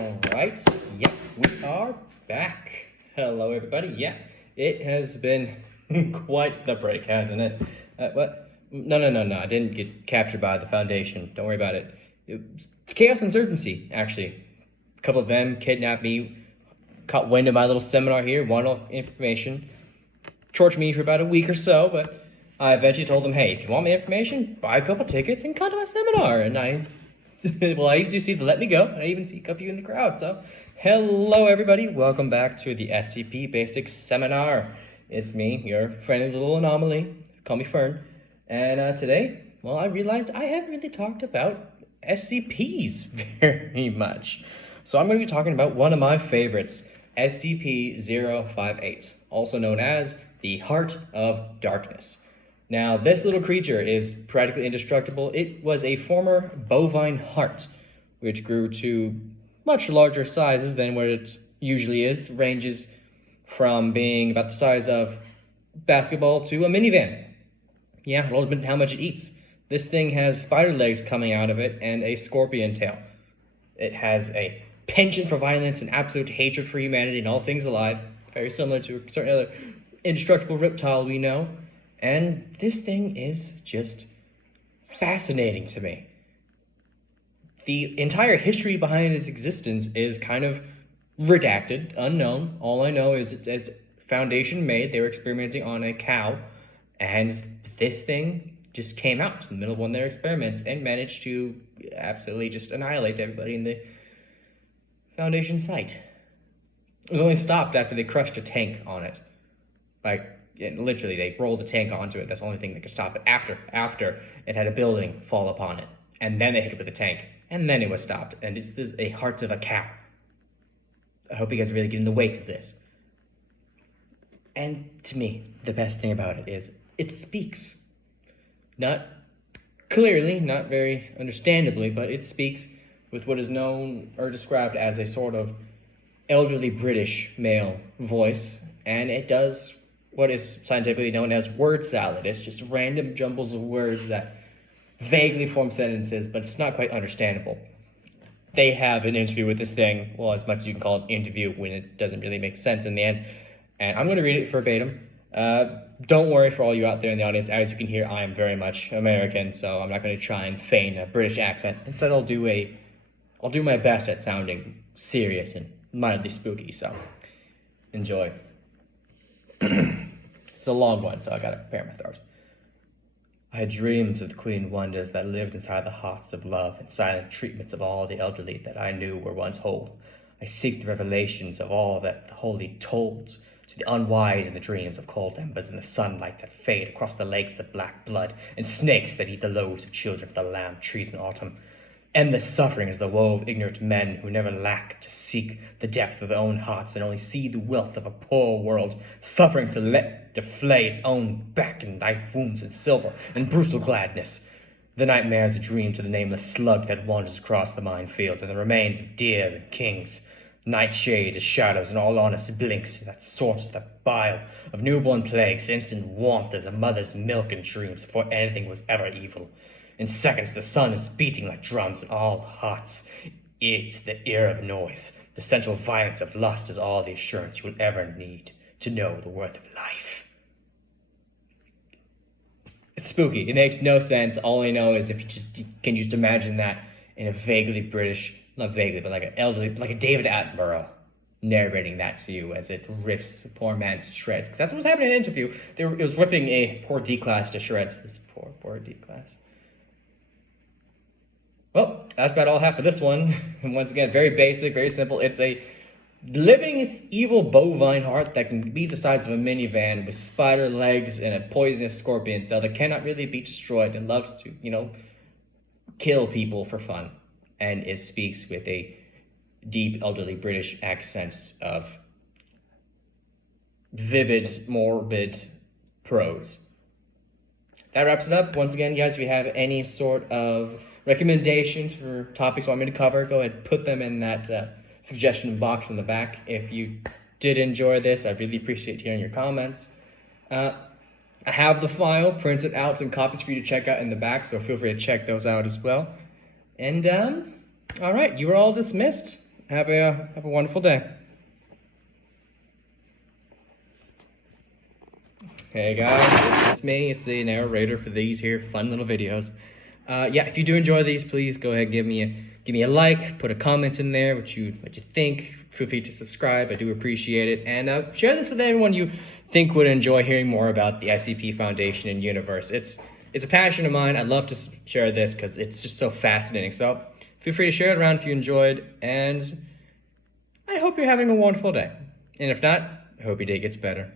Alright, yep, we are back. Hello everybody, yeah, it has been quite the break, hasn't it? What? No, I didn't get captured by the Foundation, don't worry about it. Chaos Insurgency, actually. A couple of them kidnapped me, caught wind of my little seminar here, wanted all information, tortured me for about a week or so, but I eventually told them, hey, if you want my information, buy a couple tickets and come to my seminar, and I used to see to let me go, and I even see a couple of you in the crowd, so hello everybody, welcome back to the SCP Basics Seminar. It's me, your friendly little anomaly, call me Fern, and today, well, I realized I haven't really talked about SCPs very much. So I'm going to be talking about one of my favorites, SCP-058, also known as the Heart of Darkness. Now, this little creature is practically indestructible. It was a former bovine heart, which grew to much larger sizes than what it usually is. Ranges from being about the size of basketball to a minivan. Yeah, it all depends on how much it eats. This thing has spider legs coming out of it and a scorpion tail. It has a penchant for violence and absolute hatred for humanity and all things alive, very similar to a certain other indestructible reptile we know. And this thing is just fascinating to me. The entire history behind its existence is kind of redacted, unknown. All I know is it's Foundation made. They were experimenting on a cow, and this thing just came out in the middle of one of their experiments and managed to absolutely just annihilate everybody in the Foundation site. It was only stopped after they crushed a tank on it. Literally, they rolled a tank onto it. That's the only thing that could stop it. After it had a building fall upon it. And then they hit it with a tank. And then it was stopped. And this is a heart of a cow. I hope you guys are really getting the weight of this. And to me, the best thing about it is it speaks. Not clearly, not very understandably, but it speaks with what is known or described as a sort of elderly British male voice. And it does what is scientifically known as word salad. It's just random jumbles of words that vaguely form sentences, but it's not quite understandable. They have an interview with this thing, well, as much as you can call it an interview when it doesn't really make sense in the end, and I'm going to read it verbatim. Don't worry for all you out there in the audience. As you can hear, I am very much American, so I'm not going to try and feign a British accent. Instead, I'll do my best at sounding serious and mildly spooky, so enjoy. It's a long one, so I gotta prepare my throat. I had dreams of the queen wonders that lived inside the hearts of love and silent treatments of all the elderly that I knew were once whole. I seek the revelations of all that the holy told to the unwise in the dreams of cold embers in the sunlight that fade across the lakes of black blood and snakes that eat the loaves of children of the lamb trees in autumn. Endless suffering is the woe of ignorant men who never lack to seek the depth of their own hearts and only see the wealth of a poor world, suffering to flay its own back in knife wounds and silver and brutal gladness. The nightmare is a dream to the nameless slug that wanders across the minefield and the remains of deers and kings. Nightshade is shadows and all honest blinks that sort the bile of newborn plagues, instant warmth as a mother's milk in dreams before anything was ever evil. In seconds, the sun is beating like drums in all hearts. It's the ear of noise. The central violence of lust is all the assurance you will ever need to know the worth of life. It's spooky. It makes no sense. All I know is if you can just imagine that in a vaguely British, not vaguely, but like a David Attenborough narrating that to you as it rips the poor man to shreds. Because that's what was happening in the interview. It was ripping a poor D-class to shreds. This poor D-class. Well, that's about all I have for this one. And once again, very basic, very simple. It's a living, evil bovine heart that can be the size of a minivan with spider legs and a poisonous scorpion tail that cannot really be destroyed and loves to, kill people for fun. And it speaks with a deep, elderly British accent of vivid, morbid prose. That wraps it up. Once again, guys, if you have any sort of recommendations for topics you want me to cover, go ahead and put them in that suggestion box in the back. If you did enjoy this, I really appreciate hearing your comments. I have the file printed out, some copies for you to check out in the back, so feel free to check those out as well. And, all right, you are all dismissed. have a wonderful day. Hey guys, it's me. It's the narrator for these here fun little videos. Yeah, if you do enjoy these, please go ahead and give me a like, put a comment in there, what you think. Feel free to subscribe. I do appreciate it, and share this with everyone you think would enjoy hearing more about the SCP Foundation and universe. It's a passion of mine. I'd love to share this because it's just so fascinating. So feel free to share it around if you enjoyed, and I hope you're having a wonderful day. And if not, I hope your day gets better.